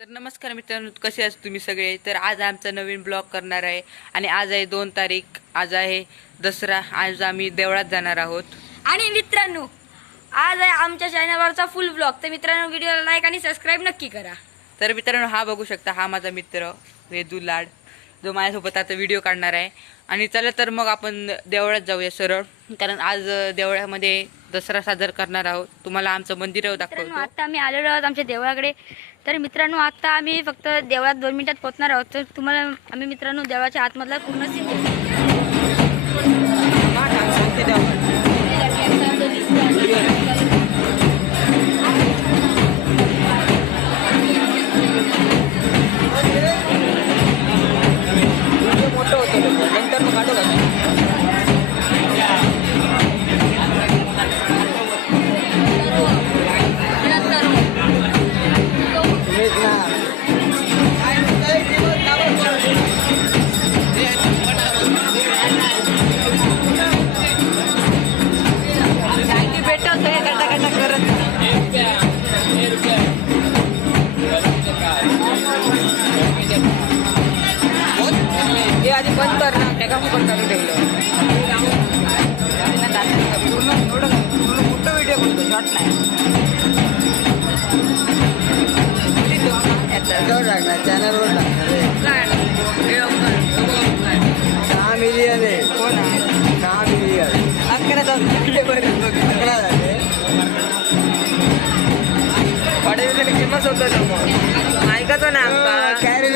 तर नमस्कार मित्रांनो, कसे आहात तुम्ही सगळे. तर आज आमचा नवीन ब्लॉग करणार आहे आणि आज आहे 2 तारीख. आज आहे दसरा. आज आम्ही देवळात जाणार आहोत. आणि मित्रांनो, आज आहे आमच्या चॅनलवरचा फुल ब्लॉग. तर मित्रांनो, व्हिडिओला लाईक आणि सबस्क्राईब नक्की करा. तर मित्रांनो, हा बघू शकता, हा माझा मित्र वेदू लाड, जो माझ्यासोबत आता व्हिडिओ काढणार आहे. आणि चला तर मग आपण देवळात जाऊया सरळ, कारण आज देवळामध्ये दसरा साजरा करणार आहोत. तुम्हाला आमचं मंदिर मित्रांनो, दाखवतो. आता आम्ही आलेलो आहोत आमच्या देवळाकडे. तर मित्रांनो, आता आम्ही फक्त देवळात 2 मिनिटात पोहोचणार आहोत. तर तुम्हाला आम्ही मित्रांनो देवळाच्या आतमधला पूर्ण सीन मोठं होतं नंतर मग काढू का? हे आधी बंद कर ना, त्या का पण चालू ठेवलं. पूर्ण मोठं व्हिडिओ करतो, शॉर्ट नाही. चॅनलवर 6 मिलियन आहे. कोण आहे? 6 मिलियन. 11 झाले. वाढवलेली फेमस होतं मग ऐकायचो ना आमचा काय रे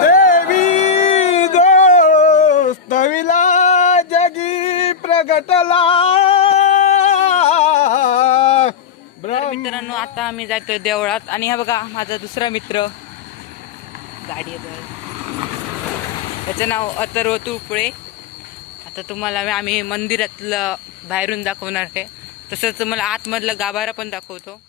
देवी दोस्तविला जगी प्रगटला. तर मित्रांनो आता आम्ही जातोय देवळात आणि हा बघा माझा दुसरा मित्र गाडी आहे त्याचं नाव अथर्व तुळपुळे. आता तुम्हाला आम्ही मंदिरातलं बाहेरून दाखवणार आहे, तसंच मला आतमधलं गाभारा पण दाखवतो.